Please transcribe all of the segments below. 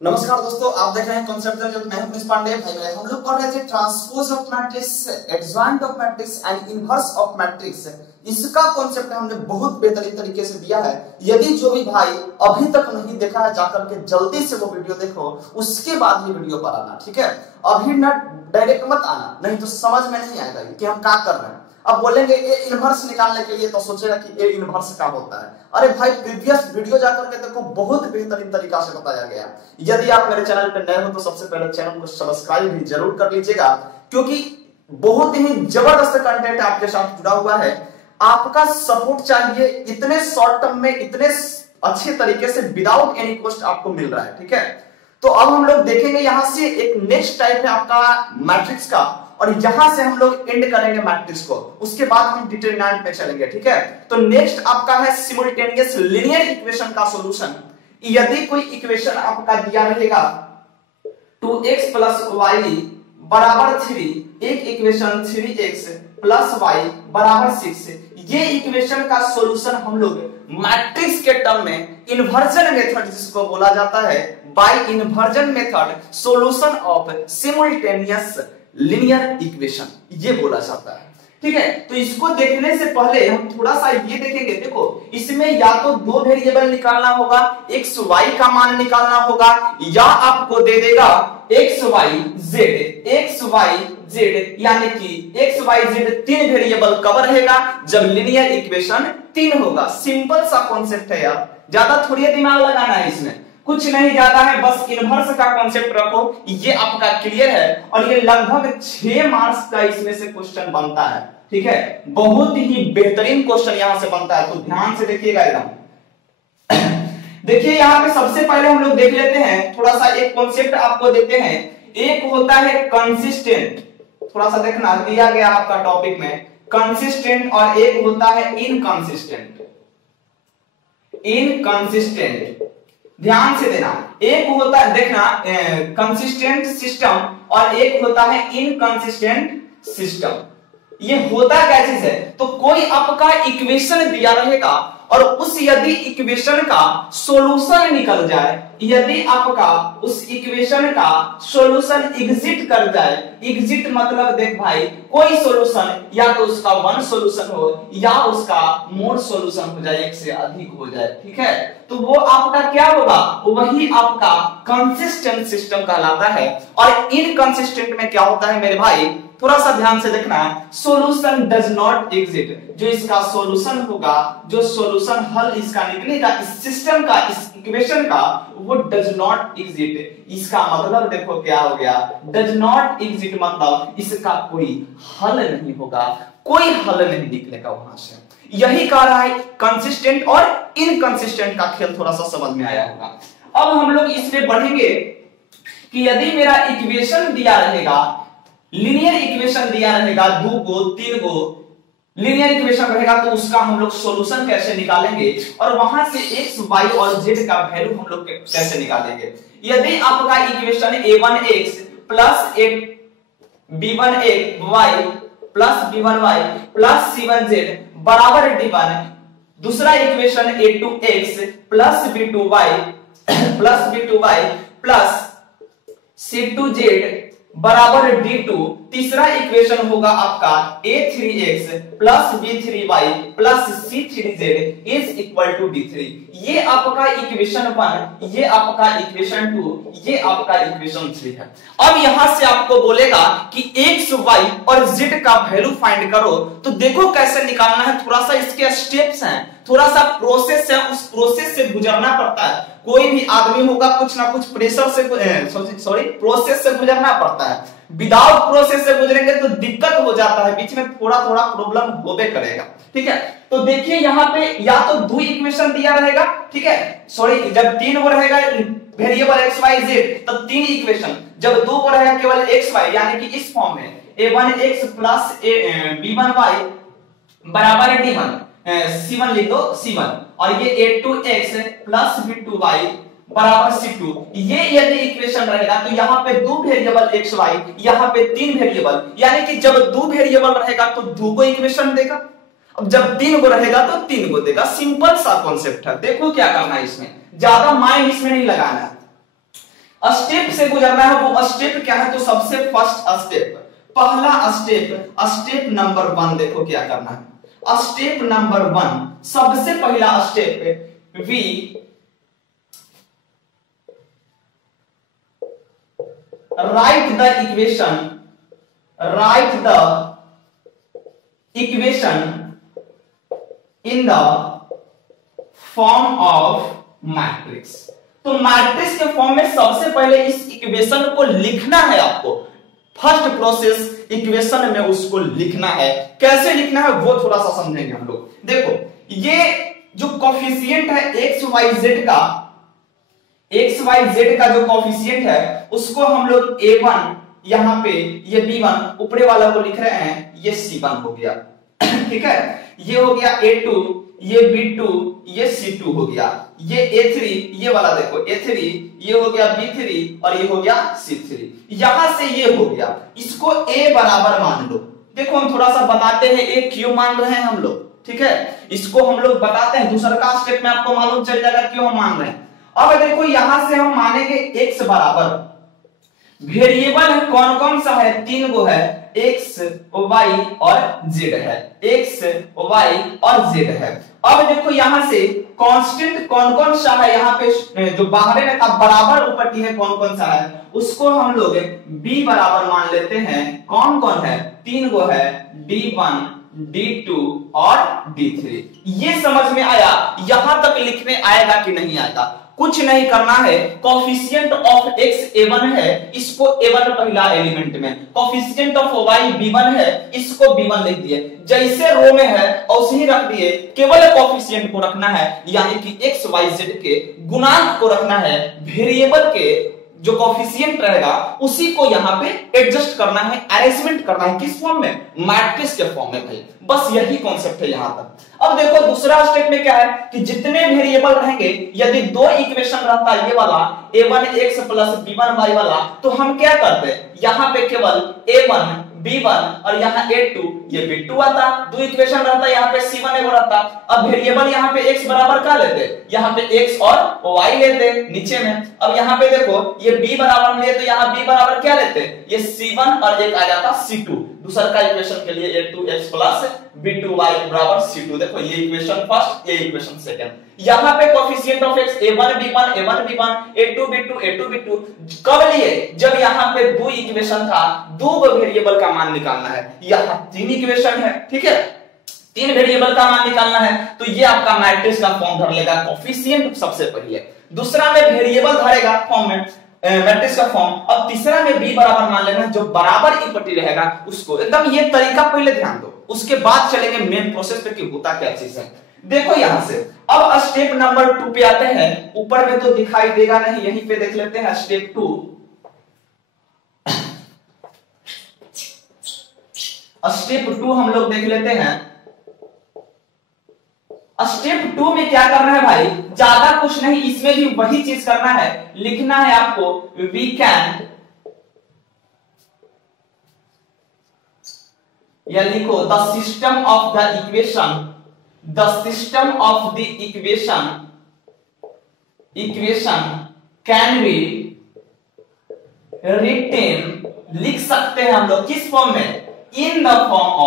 नमस्कार दोस्तों, आप देख रहे हैं कॉन्सेप्ट जो मैं हूं प्रिंस पांडे। भाई हम लोग पढ़ रहे थे transpose of matrix, adjoint of matrix and inverse of matrix. इसका कॉन्सेप्ट हमने बहुत बेहतरीन तरीके से दिया है। यदि जो भी भाई अभी तक नहीं देखा है जाकर के जल्दी से वो वीडियो देखो, उसके बाद ही वीडियो पर आना, ठीक है। अभी ना डायरेक्ट मत आना, नहीं तो समझ में नहीं आएगा कि हम क्या कर रहे हैं। अब बोलेंगे ए इनवर्स निकालने के लिए, तो सोचेगा कि ए इनवर्स क्या होता है। अरे भाई प्रीवियस वीडियो जाकर के देखो, बहुत बेहतरीन तरीका से बताया गया। यदि आप मेरे चैनल पर नए हो तो सबसे पहले चैनल को सब्सक्राइब भी जरूर कर लीजिएगा, क्योंकि बहुत ही जबरदस्त कंटेंट आपके साथ जुड़ा हुआ है। आपका सपोर्ट चाहिए, इतने शॉर्ट टर्म में इतने अच्छे तरीके से विदाउट एनी कॉस्ट आपको मिल रहा है, ठीक है। तो अब हम लोग देखेंगे यहां से एक नेक्स्ट टाइप है आपका मैट्रिक्स का, और यहां से हम लोग एंड करेंगे मैट्रिक्स को। उसके बाद हम डिटरमिनेंट पे चलेंगे, ठीक है। तो नेक्स्ट आपका है सिमुल्टेनियस लीनियर इक्वेशन का सॉल्यूशन। यदि कोई इक्वेशन आपका दिया रहेगा 2x प्लस वाई बराबर 3, एक इक्वेशन 3x प्लस वाई बराबर 6, ये इक्वेशन का सॉल्यूशन हम लोग मैट्रिक्स के टर्म में इन्वर्जन मेथड जिसको बोला जाता है, by inversion method solution of simultaneous linear equation, ये बोला जाता है, ठीक है। तो इसको देखने से पहले हम थोड़ा सा ये देखेंगे। देखो, इसमें या तो दो वेरिएबल निकालना होगा, x y का मान निकालना होगा, या आपको दे देगा x y z, यानी कि x y z तीन वेरिएबल कवर रहेगा जब लीनियर इक्वेशन 3 होगा। सिंपल सा कॉन्सेप्ट है यार, ज्यादा थोड़ी दिमाग लगाना है, इसमें कुछ नहीं ज्यादा है, बस इन्वर्स का कॉन्सेप्ट रखो, ये आपका क्लियर है। और ये लगभग 6 मार्क्स का इसमें से क्वेश्चन बनता है, ठीक है। बहुत ही बेहतरीन क्वेश्चन यहां से बनता है, तो ध्यान से देखिएगा एकदम। देखिए यहां पे सबसे पहले हम लोग देख लेते हैं, थोड़ा सा एक कॉन्सेप्ट आपको देते हैं। एक होता है कंसिस्टेंट, थोड़ा सा देखना दिया गया आपका टॉपिक में कंसिस्टेंट, और एक होता है इनकंसिस्टेंट। ध्यान से देना, एक होता है देखना कंसिस्टेंट सिस्टम और एक होता है इनकंसिस्टेंट सिस्टम। ये होता क्या चीज है, तो कोई आपका इक्वेशन दिया रहेगा और उस यदि इक्वेशन का सॉल्यूशन निकल जाए, यदि आपका उस इक्वेशन का सॉल्यूशन एग्जिट कर जाए, एग्जिट मतलब देख भाई कोई सॉल्यूशन या तो उसका वन सॉल्यूशन हो या उसका मोर सॉल्यूशन हो जाए, एक से अधिक हो जाए, ठीक है। तो वो आपका क्या होगा, वही आपका कंसिस्टेंट सिस्टम कहलाता है। और इनकंसिस्टेंट में क्या होता है मेरे भाई, थोड़ा सा ध्यान से देखना, सॉल्यूशन डज नॉट एग्जिट, जो इसका सॉल्यूशन होगा, जो सॉल्यूशन हल इसका निकलेगा इस सिस्टम का, इस इक्वेशन का, वो डज नॉट एग्जिट। इसका मतलब देखो क्या हो गया, डज नॉट एग्जिट मतलब इसका कोई हल नहीं होगा, कोई हल नहीं निकलेगा वहां से। यही कह रहा है कंसिस्टेंट और इनकंसिस्टेंट का खेल, थोड़ा सा समझ में आया होगा। अब हम लोग इसमें बढ़ेंगे कि यदि मेरा इक्वेशन दिया रहेगा, लीनियर इक्वेशन दिया रहेगा 2 गो 3 गो लीनियर इक्वेशन रहेगा, तो उसका हम लोग सॉल्यूशन कैसे निकालेंगे और वहां से x y और z का वैल्यू हम लोग कैसे निकालेंगे। यदि आपका equation a1x plus b1y plus b1y plus c1z बराबर d1, दूसरा equation a2x plus b2y plus c2z बराबर d2, तीसरा इक्वेशन होगा आपका a3x plus b3y plus c3z is equal to d3। ये आपका इक्वेशन 1, ये आपका इक्वेशन 2, ये आपका इक्वेशन 3 है। अब यहां से आपको बोलेगा कि x y और z का वैल्यू फाइंड करो, तो देखो कैसे निकालना है। थोड़ा सा इसके स्टेप्स हैं, थोड़ा सा प्रोसेस है, उस प्रोसेस से गुजरना पड़ता है। कोई भी आदमी होगा कुछ ना कुछ प्रेशर से प्रोसेस से गुजरना पड़ता है। विदाउट प्रोसेस से गुजरेंगे तो दिक्कत हो जाता है, बीच में थोड़ा थोड़ा प्रॉब्लम होबे करेगा, ठीक है। तो देखिए यहाँ पे या तो 2 इक्वेशन दिया रहेगा, ठीक है, जब 3 वो रहेगा वेरिएबल x y z तब 3 इक्वेशन, जब 2 को रहेगा केवल x y, यानी कि इस फॉर्म में a1x प्लस b1y बराबर d1, c1 लिख दो c1, और ये a2x प्लस b2y बराबर c2। ये यदि इक्वेशन रहेगा तो यहाँ पे 2 वेरिएबल x y, यहाँ पे 3 वेरिएबल, यानी कि जब 2 वेरिएबल रहेगा तो 2 को इक्वेशन देगा, अब जब 3 को रहेगा तो 3 को देगा। सिंपल सा कॉन्सेप्ट है, देखो क्या करना है इसमें, ज्यादा माइंड इसमें नहीं लगाना है। स्टेप से गुजरना है, वो स्टेप क्या है? तो सबसे फर्स्ट स्टेप, पहला स्टेप, स्टेप नंबर 1 देखो क्या करना है। स्टेप नंबर 1, सबसे पहला step, we write the equation in the form of matrix. तो मैट्रिक्स के फॉर्म में सबसे पहले इस इक्वेशन को लिखना है आपको। फर्स्ट प्रोसेस इक्वेशन में उसको लिखना है। कैसे लिखना है वो थोड़ा सा समझेंगे हम लोग। देखो ये जो कोफिशिएंट है XYZ का जो कोफिशिएंट है उसको हम लोग A1 यहां पे, ये B1 ऊपरे वाला को लिख रहे हैं, ये C1 हो गया। ठीक है, ये हो गया A2, ये B2, ये C2 हो गया, ये A3, ये वाला देखो A3, ये हो गया B3 और ये हो गया C3। यहां से ये हो गया, इसको A बराबर मान लो। देखो हम थोड़ा सा बताते हैं A क्यों मान रहे हैं हम लोग, ठीक है, इसको हम लोग बताते हैं, दूसरा का स्टेप में आपको मालूम चल जाएगा क्यों हम मान रहे हैं। अब देखो यहां से हम मानेंगे x बराबर, वेरिएबल है कौन कौन सा है? 3 गो है, x, y और z है, x, y और z है। अब देखो यहां से कांस्टेंट कौन कौन सा है, यहाँ पे जो बाहर में था बराबर ऊपर की है कौन कौन सा है, उसको हम लोग b बराबर मान लेते हैं। कौन कौन है? 3 गो है, d1, d2 और d3। ये समझ में आया? यहां तक लिखने आएगा कि नहीं आएगा? कुछ नहीं करना है, कोफिशिएंट ऑफ x a1 है, इसको a1 पहला एलिमेंट में, कोफिशिएंट ऑफ y b1 है, इसको b1 लिख दिए, जैसे रो में है वैसे ही रख दिए, केवल कोफिशिएंट को रखना है, यानी कि x y z के गुणांक को रखना है, वेरिएबल के जो कोफिशिएंट रहेगा उसी को यहाँ पे एडजस्ट करना है, अरेंजमेंट करना है। किस फॉर्म में? मैट्रिक्स के फॉर्म में भाई। बस यही कॉन्सेप्ट है यहाँ तक। अब देखो दूसरा स्टेप में क्या है कि जितने वेरिएबल रहेंगे, यदि 2 इक्वेशन रहता है, ये वाला a1x प्लस b1y वाला, तो हम क्या करते हैं, यहाँ पे केवल a1 b1 और यहाँ a2 ये b2 आता। 2 इक्वेशन रहता है, यहाँ पे c1 एगो रहता। अब वेरिएबल यहाँ पे x बराबर क्या लेते, यहाँ पे x और y लेते नीचे में। अब यहाँ पे देखो ये b बराबर लिए तो यहाँ b बराबर क्या लेते, ये c1 और एक आ जाता c2। दूसरा का इक्वेशन के लिए a2x प्लस b2y बराबर c2। देखो ये इक्वेशन फर्स्ट, ये इक्वेशन सेकंड। यहाँ पे coefficient of x a1 b1 a2 b2 कब लिए, जब यहाँ पे 2 इक्वेशन था, 2 वेरिएबल का मान निकालना है। यहाँ 3 इक्वेशन है, ठीक है, 3 वेरिएबल का मान निकालना है, तो ये आपका मैट्रिक्स का फॉर्म धर लेगा। कोफिशिएंट सबसे पहले, दूसरा में वेरिएबल धरेगा फॉर्म में, मैट्रिक्स का फॉर्म। अब तीसरा में b बराबर मान लेना, जो बराबर इक्वलिटी रहेगा उसको। एकदम ये तरीका पहले ध्यान दो, उसके बाद चलेंगे मेन प्रोसेस पे कि होता क्या चीज है। देखो यहां से अब स्टेप नंबर 2 पे आते हैं। ऊपर में तो दिखाई देगा नहीं, यहीं पे देख लेते हैं स्टेप 2। स्टेप 2 हम लोग देख लेते हैं। स्टेप 2 में क्या करना है भाई, ज्यादा कुछ नहीं, इसमें भी वही चीज करना है, लिखना है आपको वी कैन, या लिखो the system of the equation, the system of the equation can be written, लिख सकते हैं हम लोग किस फॉर्म में, in the form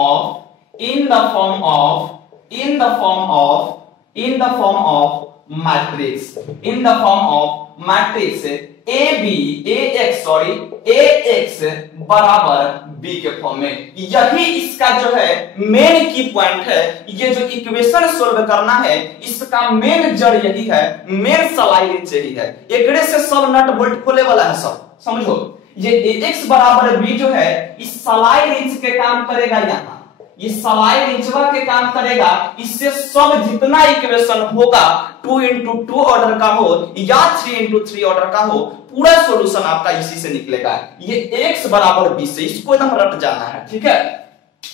matrix ax बराबर b के फॉर्म में। यही इसका जो है मेन की पॉइंट है। ये जो इक्वेशन सोल्व करना है इसका मेन जड़ यही है, मेन सलाई रेंज यही है। एकड़े से सब नट बोल्ट खोले वाला है, सब समझो। ये ax बराबर b जो है इस सलाई रेंज के काम करेगा, यहाँ ये सलाई रेंजवा के काम करेगा। इससे सब जितना इक्वेशन होगा 2x2 ऑर्डर का हो या 3x3 ऑर्डर का हो, पूरा सॉल्यूशन आपका इसी से निकलेगा। ये x बराबर b से, इसको एकदम रट जाना है, ठीक है।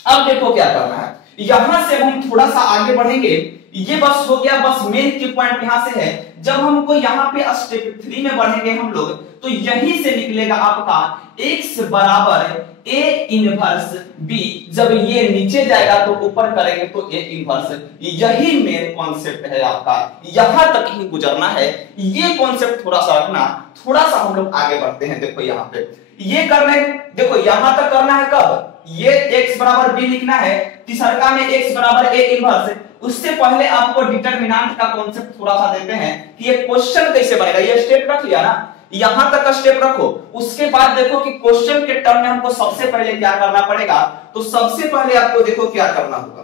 अब देखो क्या करना है, यहां से हम थोड़ा सा आगे बढ़ेंगे। ये बस हो गया, बस मेन की पॉइंट यहां से है। जब हमको यहाँ पे स्टेप 3 में बढ़ेंगे हम लोग, तो यहीं से निकलेगा आपका x बराबर a इनवर्स b। जब ये नीचे जाएगा तो ऊपर करेंगे तो a इनवर्स। यही मेन कॉन्सेप्ट है आपका, यहां तक ही गुजरना है। ये कॉन्सेप्ट थोड़ा सा रखना, थोड़ा सा हम लोग आगे बढ़ते हैं। देखो यहाँ पे ये करने, देखो यहां तक करना है कब, ये x बराबर b लिखना है, तीसरका में x बराबर a इनवर्स। उससे पहले आपको डिटरमिनेंट का कॉन्सेप्ट थोड़ा सा देते हैं कि ये क्वेश्चन कैसे बनेगा। ये स्टेप रख लिया ना, यहां तक का स्टेप रखो। उसके बाद देखो कि क्वेश्चन के टर्म में हमको सबसे पहले क्या करना पड़ेगा। तो सबसे पहले आपको देखो क्या करना होगा,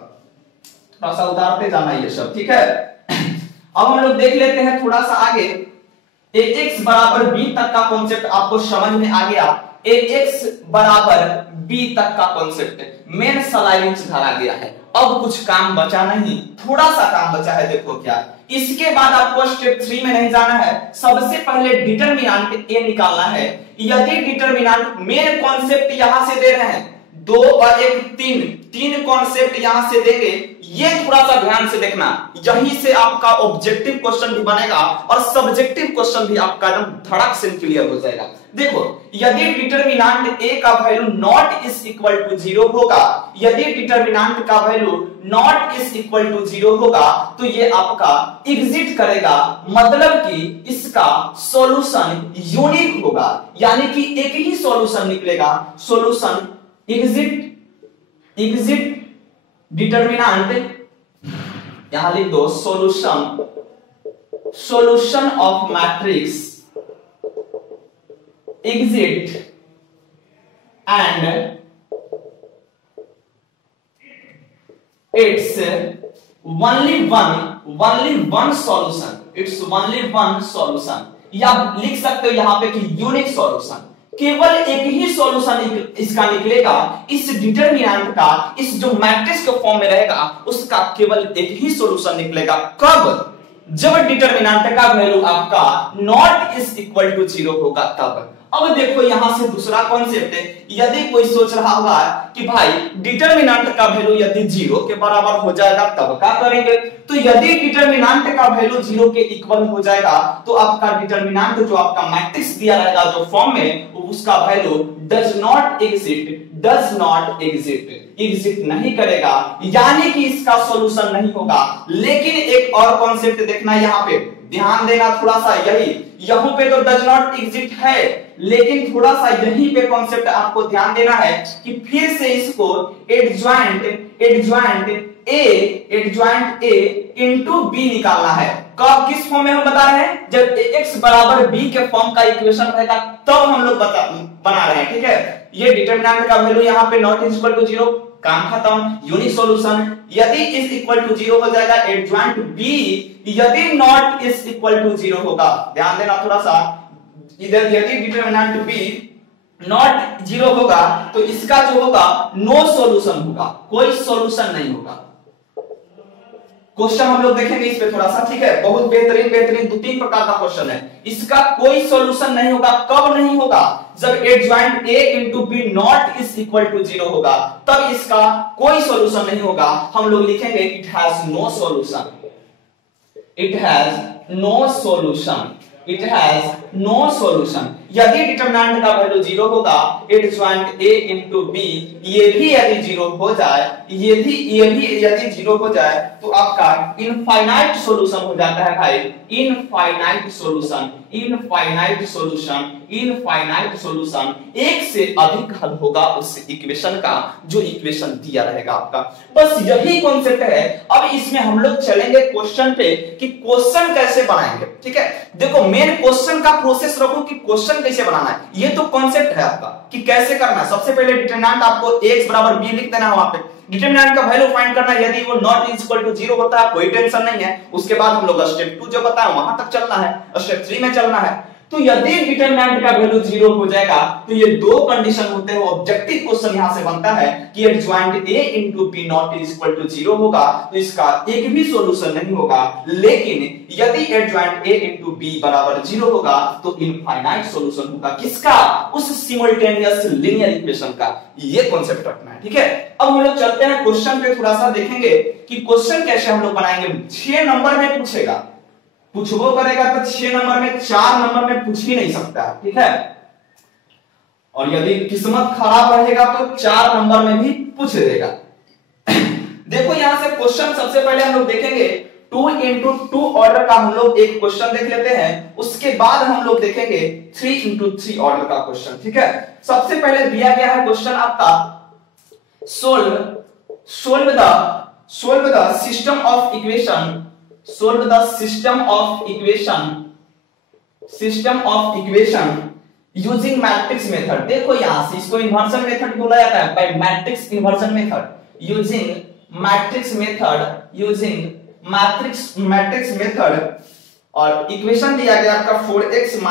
थोड़ा सा उतारते जाना ये सब, ठीक है। अब हम लोग देख लेते हैं थोड़ा सा आगे, ax बराबर b तक का कॉन्सेप्ट आपको समझ में आ गया। ax बराबर b तक का कॉन्सेप्ट मेन स्लाइड में धरा गया है। अब कुछ काम बचा नहीं, थोड़ा सा काम बचा है। देखो क्या, इसके बाद आपको स्टेप 3 में नहीं जाना है, सबसे पहले डिटरमिनेंट a निकालना है। यदि डिटरमिनेंट मेन कॉन्सेप्ट यहां से दे रहे हैं 2 और 1 तीन कॉन्सेप्ट यहां से देंगे, ये थोड़ा सा ध्यान से देखना। यहीं से आपका ऑब्जेक्टिव क्वेश्चन भी बनेगा और सब्जेक्टिव क्वेश्चन भी आपका एकदम धड़क से क्लियर हो जाएगा। देखो यदि डिटरमिनेंट a का value not is equal to 0 होगा, यदि डिटरमिनेंट का value not is equal to 0 होगा तो ये आपका एग्जिट करेगा, मतलब कि इसका सॉल्यूशन यूनिक होगा, यानी कि एक ही सॉल्यूशन निकलेगा। सॉल्यूशन एग्जिट डिटरमिनेंट, यहां लिख दो solution of matrix exit and it's only one solution, it's only one solution। या लिख सकते हो यहां पे कि यूनिक सॉल्यूशन, केवल एक ही सॉल्यूशन इसका निकलेगा। इस डिटरमिनेंट का, इस जो मैट्रिक्स के फॉर्म में रहेगा उसका केवल एक ही सॉल्यूशन निकलेगा। कब? जब डिटरमिनेंट का वैल्यू आपका नॉट इज इक्वल टू 0 होगा तब। अब देखो यहां से दूसरा कॉन्सेप्ट है, यदि कोई सोच रहा होगा कि भाई डिटरमिनेंट का वैल्यू यदि 0 के बराबर हो जाएगा तब क्या करेंगे। तो यदि डिटरमिनेंट का वैल्यू 0 के इक्वल हो जाएगा तो आपका डिटरमिनेंट जो आपका मैट्रिक्स दिया रहेगा जो फॉर्म में, उसका वैल्यू डज नॉट एग्जिट नहीं करेगा, यानी कि इसका सॉल्यूशन नहीं होगा। लेकिन एक और कॉन्सेप्ट देखना, यहां पे ध्यान देना थोड़ा सा, यहां पे तो डज नॉट एग्जिट है, लेकिन थोड़ा सा यहीं पे कॉन्सेप्ट आपको ध्यान देना है कि फिर से इसको एडजॉइंट a इनटू b निकालना है। कब, किस फॉर्म में हम बता रहे हैं, जब x बराबर b के फॉर्म का इक्वेशन रहेगा तब हम लोग बना रहे हैं, ठीक है। ये डिटरमिनेंट का वैल्यू यहां पे नॉट इज इक्वल टू 0, काम खत्म, यूनिक सॉल्यूशन। यदि इज इक्वल टू 0 हो जाएगा एडजॉइंट b, यदि नॉट इज इक्वल टू 0 होगा, ध्यान देना थोड़ा सा, इधर यदि डिटरमिनेंट b नॉट 0 होगा तो इसका जो होगा नो सॉल्यूशन होगा, कोई सॉल्यूशन नहीं होगा। क्वेश्चन हम लोग देखेंगे इस पे थोड़ा सा, ठीक है। बहुत बेहतरीन 2-3 प्रकार का क्वेश्चन है। इसका कोई सॉल्यूशन नहीं होगा। कब नहीं होगा? जब adjoint a into B not is equal to 0 होगा, तब इसका कोई सॉल्यूशन नहीं होगा। हम लोग लिखेंगे it has no solution, it has no solution, it has no solution. यदि डिटरमिनेंट का वैल्यू 0 होगा, एडजॉइंट a इंटू बी, ये भी यदि 0 हो जाए, ये भी यदि 0 हो जाए तो आपका इनफाइनाइट सॉल्यूशन हो जाता है भाई, इनफाइनाइट सॉल्यूशन। एक से अधिक हल होगा उस इक्वेशन का जो इक्वेशन दिया रहेगा आपका। बस यही कॉन्सेप्ट है। अब इसमें हम लोग चलेंगे क्वेश्चन पे कि क्वेश्चन कैसे बनाएंगे, ठीक है। देखो मेन क्वेश्चन का प्रोसेस रखो कि क्वेश्चन कैसे बनाना है, ये तो कॉन्सेप्ट है आपका कि कैसे करना है। सबसे पहले डिटरमिनेंट आपको x बराबर b लिख देना है, वहां पे डिटरमिनेंट का वैल्यू फाइंड करना है। यदि वो नॉट इज इक्वल टू 0 होता है कोई टेंशन नहीं है। उसके बाद हम लोग स्टेप 2 जो बताया वहां तक चलना है, स्टेप 3 में चलना है। तो यदि डिटरमिनेंट का वैल्यू 0 हो जाएगा तो ये दो कंडीशन होते हैं। ऑब्जेक्टिव क्वेश्चन यहां से बनता है कि adjoint a into b not is equal to 0 होगा तो इसका एक भी सॉल्यूशन नहीं होगा। लेकिन यदि एडजॉइंट a इंटू b बराबर 0 होगा तो इनफाइनाइट सॉल्यूशन होगा। किसका? उस सिमुल्टेनियस लीनियर इक्वेशन का। ये कॉन्सेप्ट रखना है, ठीक है। अब हम लोग चलते हैं क्वेश्चन पे, थोड़ा सा देखेंगे कि क्वेश्चन कैसे हम लोग बनाएंगे। 6 नंबर में पूछेगा, पूछबो करेगा तो 6 नंबर में, 4 नंबर में पूछ ही नहीं सकता, ठीक है। और यदि किस्मत खराब रहेगा तो 4 नंबर में भी पूछ देगा। देखो यहां से क्वेश्चन सबसे पहले हम लोग देखेंगे 2 into 2 ऑर्डर का हम लोग एक क्वेश्चन देख लेते हैं, उसके बाद हम लोग देखेंगे 3 into 3 ऑर्डर का क्वेश्चन, ठीक है। सबसे पहले दिया गया है क्वेश्चन आपका solve the system of equation using matrix method। देखो यहां से इसको इन्वर्जन मेथड बोला जाता है, by matrix inversion method, matrix method. और इक्वेशन दिया गया आपका 4x -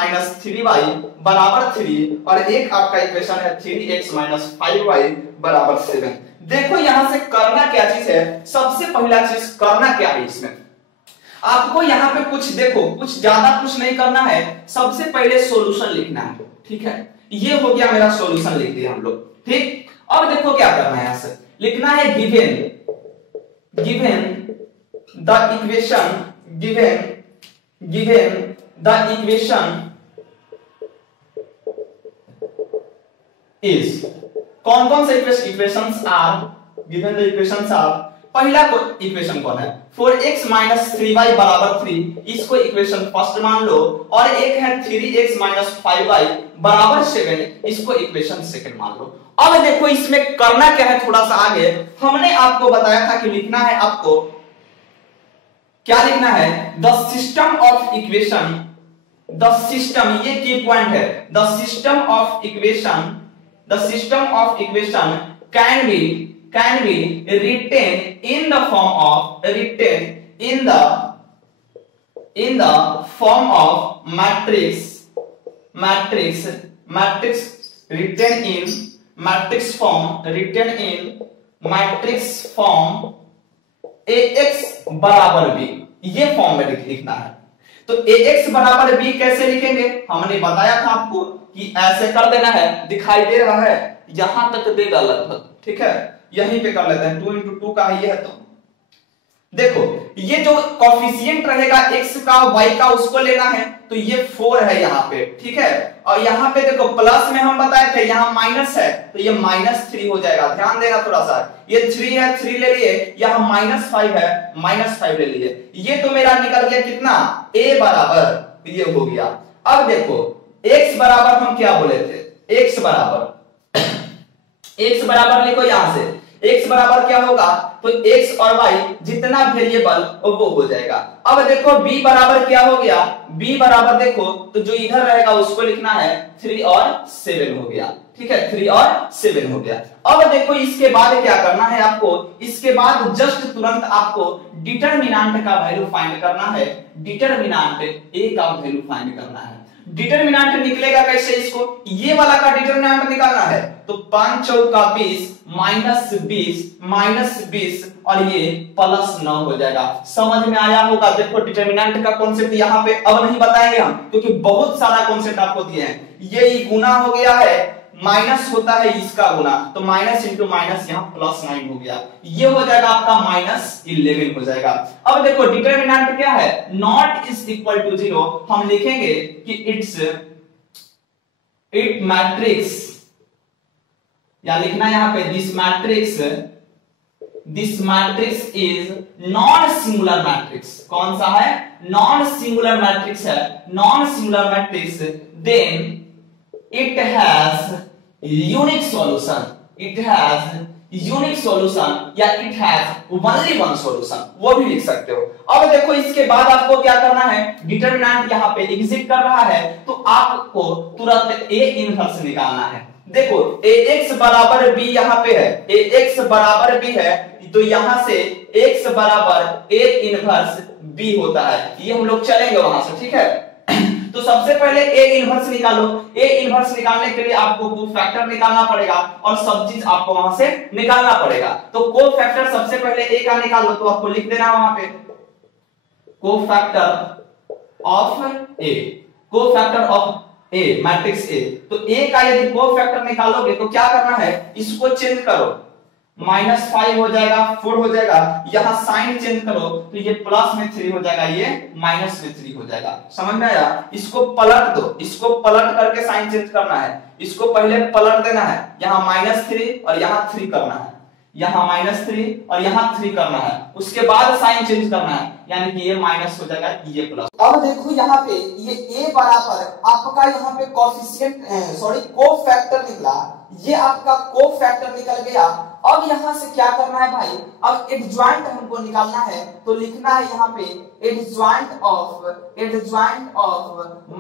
3y बराबर 3 और एक आपका इक्वेशन है 3x - 5y बराबर 7। देखो यहां से करना क्या चीज है, सबसे पहला चीज करना क्या है इसमें, आपको यहां पे कुछ ज्यादा कुछ नहीं करना है, सबसे पहले सॉल्यूशन लिखना है, ठीक है। ये हो गया मेरा सॉल्यूशन, लिख दिया हम लोग, ठीक। अब देखो क्या करना है, यहां से लिखना है गिवन द इक्वेशन इज, कौन कौन से equations are given the equations are. पहला इक्वेशन कौन है, 4x - 3y बराबर 3, इसको इक्वेशन फर्स्ट मान लो। और एक है 3x - 5y बराबर 7, इसको इक्वेशन सेकंड मान लो। अब देखो इसमें करना क्या है, थोड़ा सा आगे हमने आपको बताया था कि लिखना है, आपको क्या लिखना है, the system of equation, the system, ये की पॉइंट है, the system of equation can be written in the form of matrix form ax बराबर b, ये फॉर्म में लिखना है। तो ax बराबर b कैसे लिखेंगे, हमने बताया था आपको कि ऐसे कर देना है, दिखाई दे रहा है, यहां तक देगा लगभग, ठीक है। यहीं पे कर लेते हैं, 2 into 2 का ही है। तो देखो ये जो कोफिशिएंट रहेगा x का y का, उसको लेना है, तो ये 4 है यहाँ पे, ठीक है। और यहाँ पे देखो प्लस में हम बताए थे, यहाँ माइनस है, तो ये -3 हो जाएगा, ध्यान देना थोड़ा सा। ये 3 है, 3 ले लिए, यहाँ -5 है, -5 ले लिए। ये तो मेरा निकल गया कितना, a बराबर, ये हो गया। अब देखो x बराबर हम क्या बोले थे, x बराबर लिखो यहां से, x बराबर क्या होगा, तो x और y जितना वेरिएबल वो हो जाएगा। अब देखो b बराबर क्या हो गया, b बराबर देखो तो जो इधर रहेगा उसको लिखना है 3 और 7 हो गया, ठीक है, 3 और 7 हो गया। अब देखो इसके बाद क्या करना है आपको, इसके बाद जस्ट तुरंत आपको डिटरमिनेंट का वैल्यू फाइंड करना है, डिटरमिनेंट a का वैल्यू फाइंड करना है। डिटरमिनेंट निकलेगा कैसे, इसको ये वाला का डिटरमिनेंट निकालना है, तो 5 चौका 20 -20 और ये +9 हो जाएगा। समझ में आया होगा। देखो डिटरमिनेंट का कॉन्सेप्ट यहाँ पे अब नहीं बताएंगे हम, क्योंकि बहुत सारा कॉन्सेप्ट आपको दिए हैं। ये गुना हो गया है, माइनस होता है इसका गुना, तो माइनस इंटू माइनस यहाँ +9 हो गया, ये हो जाएगा आपका -11 हो जाएगा। अब देखो डिटरमिनेंट क्या है, नॉट इज इक्वल टू 0, हम लिखेंगे कि इट मैट्रिक्स, या लिखना यहाँ पे this matrix is non singular matrix. कौन सा है, नॉन सिंगुलर मैट्रिक्स है, non singular matrix, then it has unique solution, या it has only one solution, वो भी लिख सकते हो। अब देखो इसके बाद आपको क्या करना है, डिटरमिनेंट यहाँ पे एग्जिस्ट कर रहा है, तो आपको तुरंत a इनवर्स निकालना है। देखो ax बराबर b यहाँ पे है, ax बराबर b है, तो यहां से x बराबर a इनवर्स b होता है, ये हम लोग चलेंगे वहां से, ठीक है। तो सबसे पहले a इनवर्स निकालो, a इनवर्स निकालने के लिए आपको कोफैक्टर निकालना पड़ेगा और सब चीज आपको वहां से निकालना पड़ेगा। तो कोफैक्टर सबसे पहले a का निकालो, तो आपको लिख देना वहां पे cofactor of a matrix a। तो a का यदि कोफैक्टर निकालोगे तो क्या करना है, इसको चेंज करो, -5 हो जाएगा, 4 हो जाएगा। यहाँ साइन चेंज करो तो ये प्लस में 3 हो जाएगा, ये माइनस में 3 हो जाएगा। समझ में आया? इसको पलट दो, इसको पलट करके साइन चेंज करना है। इसको पहले पलट देना है, यहाँ -3 और यहाँ 3 करना है, यहाँ -3 और यहाँ 3 करना है, उसके बाद साइन चेंज करना है, यानी कि ये माइनस हो जाएगा, ये प्लस। अब देखो यहाँ पे ये a बराबर आपका यहाँ पे कोफिशिएंट कोफैक्टर निकला, ये आपका कोफैक्टर निकल गया। अब यहाँ से क्या करना है भाई, अब एडजॉइंट हमको निकालना है, तो लिखना है यहाँ पे एडजॉइंट ऑफ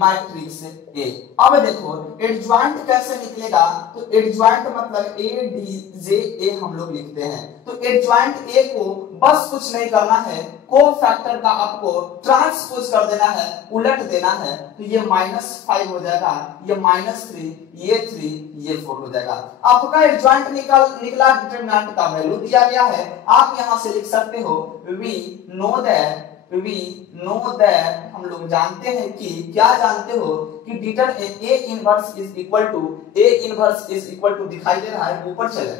मैट्रिक्स ए। अब देखो एडजॉइंट कैसे निकलेगा, तो एडजॉइंट मतलब ए डी जे ए हम लोग लिखते हैं। तो एडजॉइंट ए को बस कुछ नहीं करना है, कोफैक्टर का आपको ट्रांसपोज कर देना है, उलट देना है, तो ये -5 हो जाएगा, ये -3, ये 3, ये 4 हो जाएगा। आपका एडजॉइंट निकला, डिटरमिनेंट का वैल्यू दिया गया है। आप यहां से लिख सकते हो वी नो दैट हम लोग जानते हैं कि, क्या जानते हो कि deter A inverse is equal to दिखाई दे रहा है, ऊपर चले,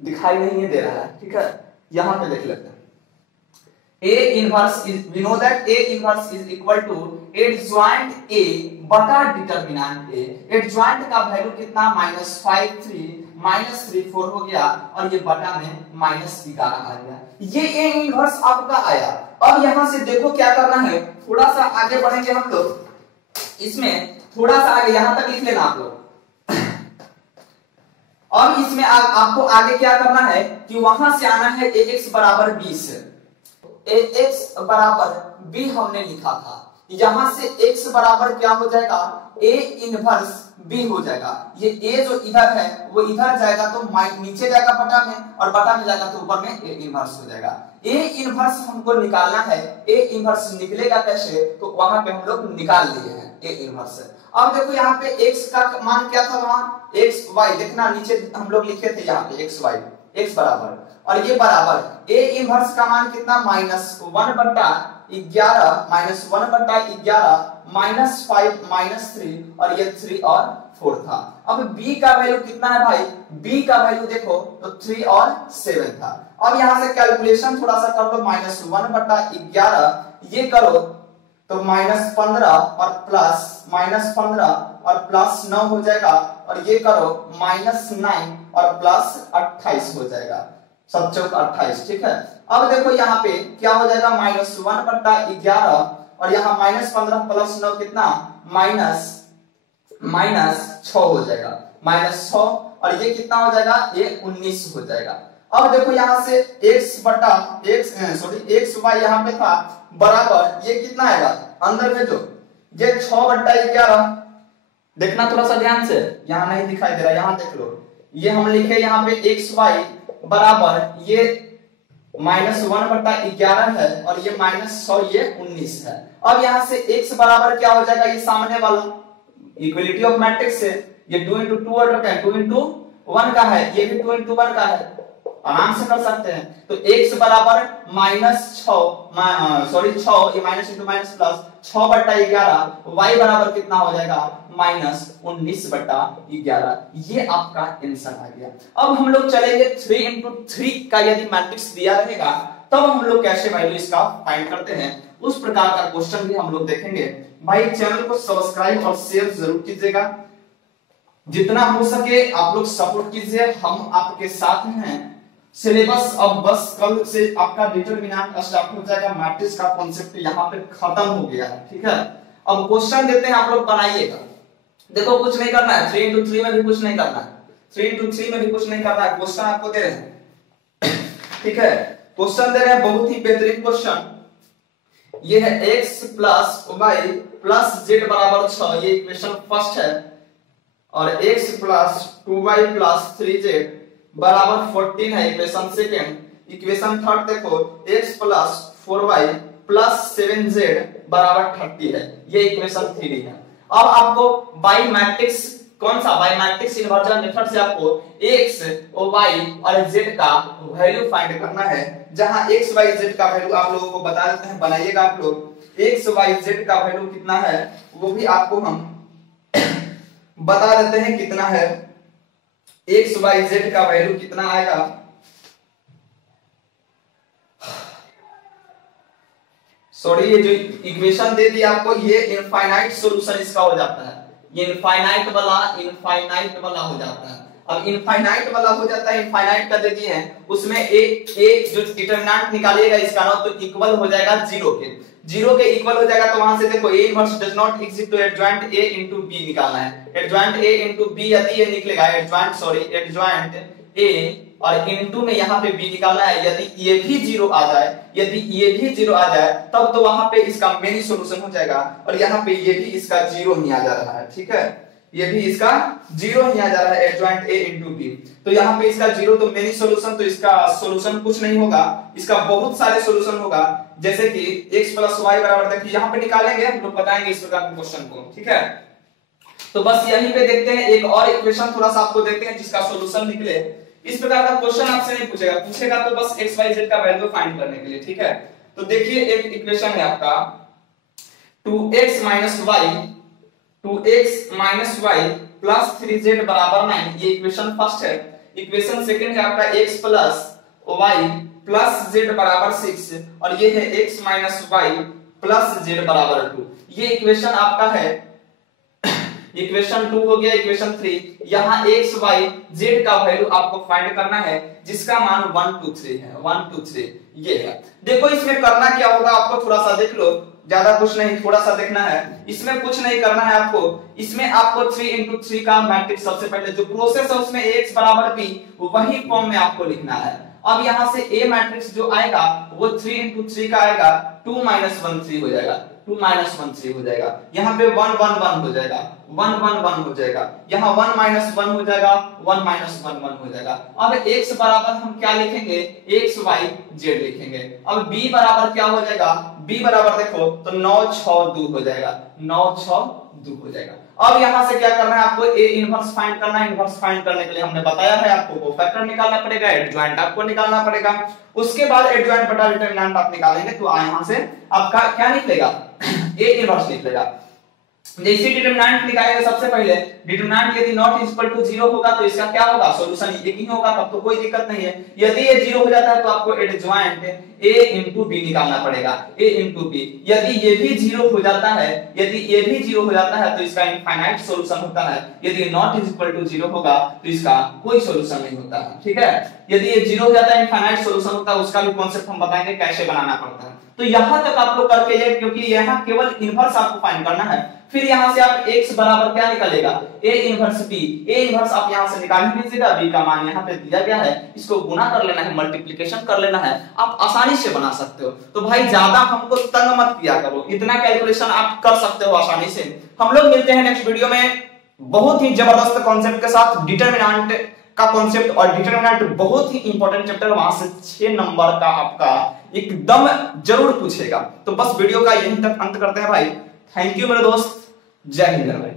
दिखाई नहीं दे रहा है, ठीक है, यहां पे देख लेते हैं। A inverse is, we know that A inverse is equal to adjoint A बटा डिटरमिनेंट A। adjoint का वैल्यू कितना, -5 3 4 हो गया, और ये बटा में -11 आ गया। ये A इनवर्स आपका आया। अब यहां से देखो क्या करना है, थोड़ा सा आगे बढ़ेंगे हम लोग, इसमें थोड़ा सा आगे यहां तक लिख लेना आप लोग। अब इसमें आपको आगे क्या करना है कि वहां से आना है ax बराबर 20, ax बराबर b हमने लिखा था, यहां से x बराबर क्या हो जाएगा, a इनवर्स b हो जाएगा। ये a जो इधर है वो इधर जाएगा तो नीचे जाएगा बटा में, और बटा में जाएगा तो ऊपर में a इनवर्स हो जाएगा। a इनवर्स हमको निकालना है, a इनवर्स निकलेगा कैसे, तो वहां पे हम लोग निकाल लिए हैं a इनवर्स। अब देखो यहाँ पे x का मान क्या था, वहां x y, देखना नीचे हम लोग लिखे थे यहाँ पे x y, x बराबर, और ये बराबर a इनवर्स का मान कितना, -1 बटा 11 -5 -3, और ये 3 और 4 था। अब b का वैल्यू कितना है भाई, b का वैल्यू देखो तो 3 और 7 था। अब यहां से कैलकुलेशन थोड़ा सा कर लो, -1 बटा 11 ये करो तो -15 और +9 हो जाएगा, और ये करो -9 और +28 हो जाएगा, 7 चौक 28, ठीक है। अब देखो यहाँ पे क्या हो जाएगा, -1 बटा 11 और यहाँ -15 +9 कितना, -6 हो जाएगा, -6, और ये कितना हो जाएगा, ये 19 हो जाएगा। अब देखो यहाँ से x y यहाँ पे था बराबर, ये कितना आएगा अंदर में, जो ये 6 बटा 11, देखना थोड़ा सा ध्यान से, यहाँ नहीं दिखाई दे रहा, यहाँ देख लो, ये हम लिखे यहाँ पे x y बराबर, ये -1 बटा 11 है, और ये -6, ये 19 है। अब यहाँ से x बराबर क्या हो जाएगा, ये सामने वाला इक्वलिटी ऑफ मैट्रिक्स है, ये 2 into 2 और 2 into 1 का है, ये भी 2 into 1 का है, आराम से कर सकते हैं। तो x बराबर -6, ये माइनस इंटू माइनस प्लस 6 बटा 11, y बराबर कितना हो जाएगा, -19 बटा 11। ये आपका आंसर आ गया। अब हम लोग चलेंगे 3 into 3 का, यदि मैट्रिक्स दिया रहेगा तब हम लोग कैसे वैल्यू इसका फाइंड करते हैं, उस प्रकार का क्वेश्चन भी हम लोग देखेंगे। भाई चैनल को सब्सक्राइब और शेयर जरूर कीजिएगा, जितना हो सके आप लोग सपोर्ट कीजिए, हम आपके साथ हैं। सिलेबस अब बस कल से आपका डिटरमिनेंट स्टार्ट हो जाएगा, मैट्रिक्स का कॉन्सेप्ट यहाँ पे खत्म हो गया है, ठीक है। अब क्वेश्चन देते हैं, आप लोग बनाइएगा। देखो कुछ नहीं करना है, 3 into 3 में भी कुछ नहीं करना है, 3 into 3 में भी कुछ नहीं करना है, क्वेश्चन आपको दे रहे हैं, ठीक है। क्वेश्चन दे रहे हैं, बहुत ही बेहतरीन क्वेश्चन। ये है x plus y plus z बराबर 6, ये इक्वेशन फर्स्ट है, और x plus 2y plus 3z बराबर 14 है, इक्वेशन सेकंड। इक्वेशन थर्ड देखो, x plus 4y plus 7z बराबर 30 है, ये इक्वेशन 3 है। अब आपको बाई मैट्रिक्स, कौन सा बाई मैट्रिक्स इन्वर्जन मेथड से आपको x और y और z का वैल्यू फाइंड करना है, जहां x y z का वैल्यू आप लोगों को बता देते हैं, बनाइएगा आप लोग। x y z का वैल्यू कितना है वो भी आपको हम बता देते हैं कितना है। x y z का वैल्यू कितना आएगा, सॉरी, ये जो इक्वेशन दे दी आपको, ये इनफाइनाइट सॉल्यूशन इसका हो जाता है। ये इनफाइनाइट वाला हो जाता है। अब इनफाइनाइट वाला हो जाता है, इनफाइनाइट का दे दिए हैं, उसमें एक जो डिटरमिनेंट निकालिएगा इसका ना, तो इक्वल हो जाएगा जीरो के इक्वल हो जाएगा। तो वहां से देखो a inverse does not exist, तो एडजॉइंट a इनटू b निकालना है। एडजॉइंट a इनटू b यदि ये निकलेगा, एडजॉइंट a और इनटू में यहाँ पे b निकालना है। यदि ये भी जीरो आ जाए, तब तो वहां पे इसका मेनी सॉल्यूशन हो जाएगा, और यहाँ पे ये भी इसका जीरो ही आ जा रहा है। ठीक है, ये भी इसका जीरो ही आ जा रहा है, एडजॉइंट a इनटू b। तो यहाँ पे इसका जीरो, तो मेनी सॉल्यूशन, तो इसका सॉल्यूशन कुछ नहीं होगा, इसका बहुत सारे सॉल्यूशन होगा। जैसे कि x प्लस वाई बराबर, देखिए यहाँ पे निकालेंगे, हम लोग बताएंगे इस प्रकार के क्वेश्चन को। ठीक है, तो बस यहीं पे देखते हैं एक और इक्वेशन, थोड़ा सा आपको देखते हैं जिसका सॉल्यूशन निकले। इस प्रकार का क्वेश्चन आपसे नहीं पूछेगा तो बस x y z का वैल्यू फाइंड करने के लिए। ठीक है, तो देखिए एक इक्वेशन है आपका 2x minus y plus 3z बराबर 9, ये इक्वेशन फर्स्ट है। इक्वेशन सेकंड है आपका x plus y plus z बराबर 6, और ये है x minus y plus z बराबर 2। ये इक्वेशन आपका है, इक्वेशन 2 हो गया। इक्वेशन 3, यहाँ x y z का वैल्यू आपको फाइंड करना है, जिसका मान 1 2 3 है। 1 2 3 ये है। देखो इसमें करना क्या होगा, आपको थोड़ा सा देख लो, ज्यादा कुछ नहीं, थोड़ा सा देखना है। इसमें कुछ नहीं करना है आपको, इसमें आपको 3 into 3 का मैट्रिक्स, सबसे पहले जो प्रोसेस है उसमें ax बराबर b, वही फॉर्म में आपको लिखना है। अब यहाँ से a मैट्रिक्स जो आएगा वो 3 into 3 का आएगा, 2 minus 1 3 हो जाएगा, 2 minus 1 3 हो जाएगा। यहाँ पे 1 1 1 हो जाएगा, 1 1 1 हो जाएगा। यहाँ 1 minus 1 हो जाएगा, 1 minus 1 1 हो जाएगा। अब x बराबर हम क्या लिखेंगे, x y z लिखेंगे। अब b बराबर क्या हो जाएगा, b बराबर देखो तो 9 6 2 हो जाएगा, 9 6 2 हो जाएगा। अब यहाँ से क्या करना है आपको, a इनवर्स फाइंड करना है। इनवर्स फाइंड करने के लिए हमने बताया है आपको कोफैक्टर निकालना पड़ेगा, एडजॉइंट आपको निकालना पड़ेगा, उसके बाद एडजॉइंट बटा डिटरमिनेंट आप निकालेंगे, तो यहाँ से आपका क्या निकलेगा, a इनवर्स निकलेगा। जैसे डिटरमिनेंट निकालेंगे, सबसे पहले डिटरमिनेंट यदि नॉट इक्वल टू 0 होगा तो इसका क्या होगा, सॉल्यूशन एक ही होगा, तब तो कोई दिक्कत नहीं है। यदि ये 0 हो जाता है तो आपको एडजॉइंट a into b निकालना पड़ेगा, a into b। यदि ये भी 0 हो जाता है, तो इसका इनफाइनाइट सॉल्यूशन होता है। यदि नॉट इक्वल टू 0 होगा तो इसका कोई सॉल्यूशन नहीं होता है। ठीक है, यदि ये 0 हो जाता है, इनफाइनाइट सॉल्यूशन होता है, उसका भी कॉन्सेप्ट हम बताएंगे कैसे बनाना पड़ता है। तो यहां तक आप लोग करके ये, क्योंकि यहाँ केवल इनवर्स आपको फाइंड करना है। फिर यहाँ से आप x बराबर क्या निकालेगा, a inverse b। a inverse आप यहाँ से निकाल ही लीजिएगा, b का मान यहाँ पे दिया गया है, इसको गुना कर लेना है, मल्टीप्लिकेशन कर लेना है, आप आसानी से बना सकते हो। तो भाई ज्यादा हमको तंग मत किया करो, इतना कैलकुलेशन आप कर सकते हो आसानी से। हम लोग मिलते हैं नेक्स्ट वीडियो में बहुत ही जबरदस्त कॉन्सेप्ट के साथ, डिटरमिनेंट का कॉन्सेप्ट। और डिटरमिनेंट बहुत ही इंपॉर्टेंट चैप्टर, वहां से 6 नंबर का आपका एकदम जरूर पूछेगा। तो बस वीडियो का यहीं तक अंत करते हैं भाई। थैंक यू मेरे दोस्त, जय हिंद भाई।